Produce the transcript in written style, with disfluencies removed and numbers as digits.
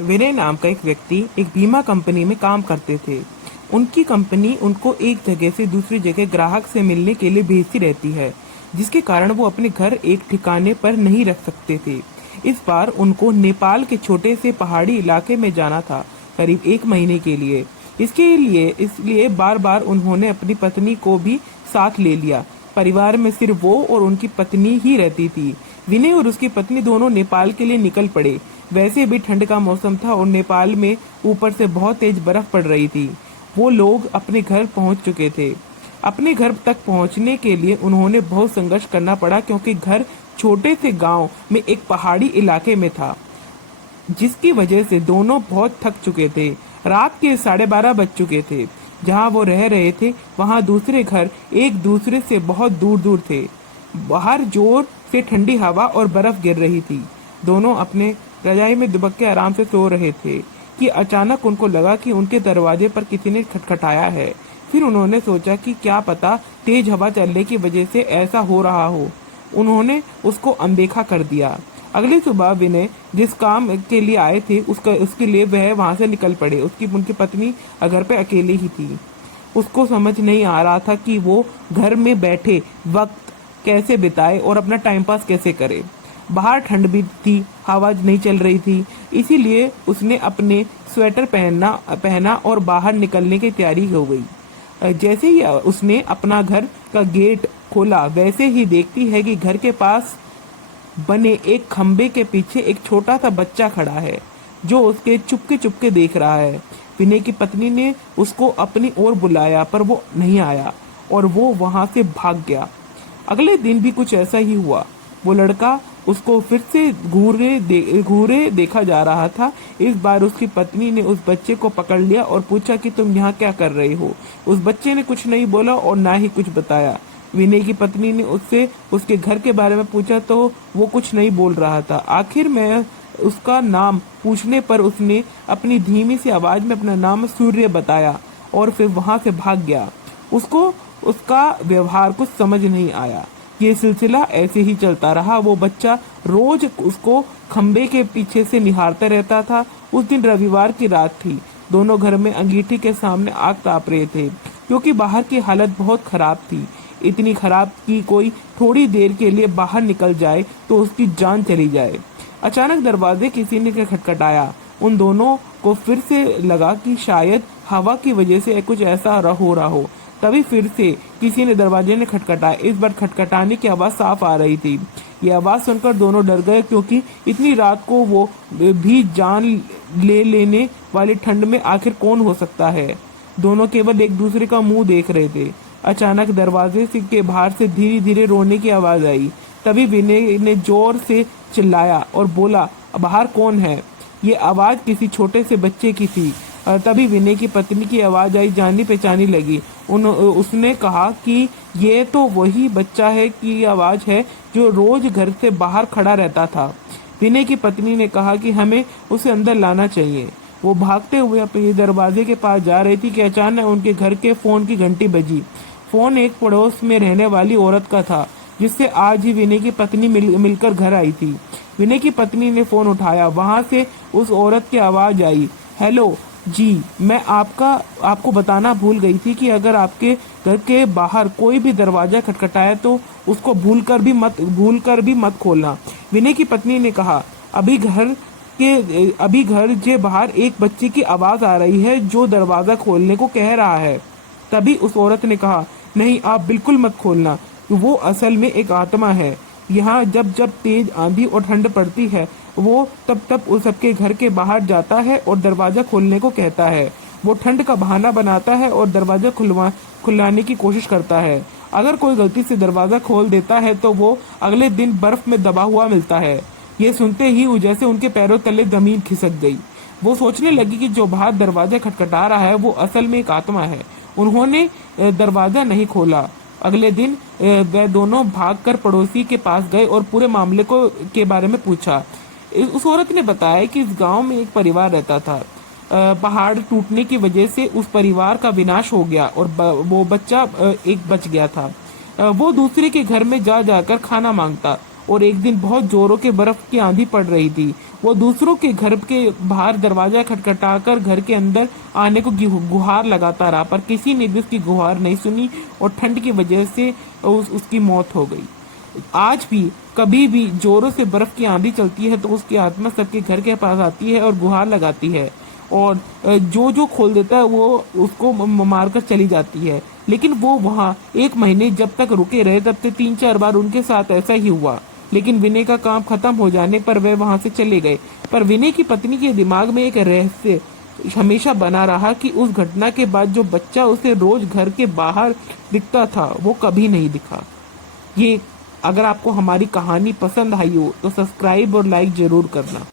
विनय नाम का एक व्यक्ति एक बीमा कंपनी में काम करते थे। उनकी कंपनी उनको एक जगह से दूसरी जगह ग्राहक से मिलने के लिए भेजती रहती है, जिसके कारण वो अपने घर एक ठिकाने पर नहीं रख सकते थे। इस बार उनको नेपाल के छोटे से पहाड़ी इलाके में जाना था, करीब 1 महीने के लिए। इसलिए बार बार उन्होंने अपनी पत्नी को भी साथ ले लिया। परिवार में सिर्फ वो और उनकी पत्नी ही रहती थी। विनय और उसकी पत्नी दोनों नेपाल के लिए निकल पड़े। वैसे भी ठंड का मौसम था और नेपाल में ऊपर से बहुत तेज बर्फ पड़ रही थी। वो लोग अपने घर पहुंच चुके थे। अपने घर तक पहुंचने के लिए उन्होंने बहुत संघर्ष करना पड़ा, क्योंकि घर छोटे से गांव में एक पहाड़ी इलाके में था, जिसकी वजह से दोनों बहुत थक चुके थे। रात के 12:30 बज चुके थे। जहां वो रह रहे थे वहां दूसरे घर एक दूसरे से बहुत दूर दूर थे। बाहर जोर से ठंडी हवा और बर्फ गिर रही थी। दोनों अपने रजाई में दुबक के आराम से सो रहे थे कि अचानक उनको लगा कि उनके दरवाजे पर किसी ने खटखटाया है। फिर उन्होंने सोचा कि क्या पता तेज हवा चलने की वजह से ऐसा हो रहा हो। उन्होंने उसको अनदेखा कर दिया। अगली सुबह विनय जिस काम के लिए आए थे उसके लिए वह वहां से निकल पड़े। उनकी पत्नी घर पे अकेली ही थी। उसको समझ नहीं आ रहा था कि वो घर में बैठे वक्त कैसे बिताए और अपना टाइम पास कैसे करे। बाहर ठंड भी थी, हवा नहीं चल रही थी, इसीलिए उसने अपने स्वेटर पहना और बाहर निकलने की तैयारी हो गई। जैसे ही उसने अपना घर का गेट खोला, वैसे ही देखती है कि घर के पास बने एक खम्बे के पीछे एक छोटा सा बच्चा खड़ा है, जो उसके चुपके चुपके देख रहा है। विनय की पत्नी ने उसको अपनी ओर बुलाया, पर वो नहीं आया और वो वहां से भाग गया। अगले दिन भी कुछ ऐसा ही हुआ। वो लड़का उसको फिर से घूरे देखा जा रहा था। इस बार उसकी पत्नी ने उस बच्चे को पकड़ लिया और पूछा कि तुम यहाँ क्या कर रहे हो। उस बच्चे ने कुछ नहीं बोला और ना ही कुछ बताया। विनय की पत्नी ने उससे उसके घर के बारे में पूछा तो वो कुछ नहीं बोल रहा था। आखिर में उसका नाम पूछने पर उसने अपनी धीमी सी आवाज में अपना नाम सूर्य बताया और फिर वहां से भाग गया। उसको उसका व्यवहार कुछ समझ नहीं आया। ये सिलसिला ऐसे ही चलता रहा। वो बच्चा रोज उसको खम्बे के पीछे से निहारता रहता था। उस दिन रविवार की रात थी। दोनों घर में अंगीठी के सामने आग ताप रहे थे, क्योंकि बाहर की हालत बहुत खराब थी। इतनी खराब कि कोई थोड़ी देर के लिए बाहर निकल जाए तो उसकी जान चली जाए। अचानक दरवाजे किसी ने खटखटाया। उन दोनों को फिर से लगा कि शायद हवा की वजह से कुछ ऐसा हो रहा हो। तभी फिर से किसी ने दरवाजे ने खटखटाया। इस बार खटखटाने की आवाज साफ आ रही थी। ये आवाज सुनकर दोनों डर गए, क्योंकि इतनी रात को वो भी जान ले लेने वाली ठंड में आखिर कौन हो सकता है। दोनों केवल एक दूसरे का मुंह देख रहे थे। अचानक दरवाजे के बाहर से धीरे धीरे रोने की आवाज आई। तभी विनय ने जोर से चिल्लाया और बोला, बाहर कौन है। ये आवाज किसी छोटे से बच्चे की थी। तभी विनय की पत्नी की आवाज आई, जानी पहचानी लगी। उसने कहा कि ये तो वही बच्चा है की आवाज है जो रोज घर से बाहर खड़ा रहता था। विनय की पत्नी ने कहा कि हमें उसे अंदर लाना चाहिए। वो भागते हुए अपने दरवाजे के पास जा रही थी कि अचानक उनके घर के फोन की घंटी बजी। फोन एक पड़ोस में रहने वाली औरत का था, जिससे आज ही विनय की पत्नी मिलकर घर आई थी। विनय की पत्नी ने फोन उठाया। वहां से उस औरत की आवाज आई, हेलो जी, मैं आपको बताना भूल गई थी कि अगर आपके घर के बाहर कोई भी दरवाजा खटखटाए तो उसको भूलकर भी मत खोलना। विनय की पत्नी ने कहा, अभी घर के बाहर एक बच्चे की आवाज आ रही है जो दरवाजा खोलने को कह रहा है। तभी उस औरत ने कहा, नहीं, आप बिल्कुल मत खोलना, वो असल में एक आत्मा है। यहाँ जब जब तेज आंधी और ठंड पड़ती है, वो तब उस सबके घर के बाहर जाता है और दरवाजा खोलने को कहता है। वो ठंड का बहाना बनाता है और दरवाजा खुलवाने की कोशिश करता है। अगर कोई गलती से दरवाजा खोल देता है तो वो अगले दिन बर्फ में दबा हुआ मिलता है। ये सुनते ही जैसे उनके पैरों तले जमीन खिसक गई। वो सोचने लगी कि जो बाहर दरवाजा खटखटा रहा है वो असल में एक आत्मा है। उन्होंने दरवाजा नहीं खोला। अगले दिन वे दोनों भागकर पड़ोसी के पास गए और पूरे मामले के बारे में पूछा। उस औरत ने बताया कि इस गांव में एक परिवार रहता था। पहाड़ टूटने की वजह से उस परिवार का विनाश हो गया और वो बच्चा एक बच गया था। वो दूसरे के घर में जाकर खाना मांगता और एक दिन बहुत जोरों के बर्फ की आंधी पड़ रही थी। वो दूसरों के घर के बाहर दरवाजा खटखटाकर घर के अंदर आने को गुहार लगाता रहा, पर किसी ने भी उसकी गुहार नहीं सुनी और ठंड की वजह से उसकी मौत हो गई। आज भी कभी भी जोरों से बर्फ की आंधी चलती है तो उसकी आत्मा सबके घर के पास आती है और गुहार लगाती है, और जो जो खोल देता है वो उसको मारकर चली जाती है। लेकिन वो वहाँ 1 महीने जब तक रुके रहे, तब से 3-4 बार उनके साथ ऐसा ही हुआ। लेकिन विनय का काम खत्म हो जाने पर वे वहां से चले गए। पर विनय की पत्नी के दिमाग में एक रहस्य हमेशा बना रहा कि उस घटना के बाद जो बच्चा उसे रोज घर के बाहर दिखता था वो कभी नहीं दिखा। ये अगर आपको हमारी कहानी पसंद आई हो तो सब्सक्राइब और लाइक जरूर करना।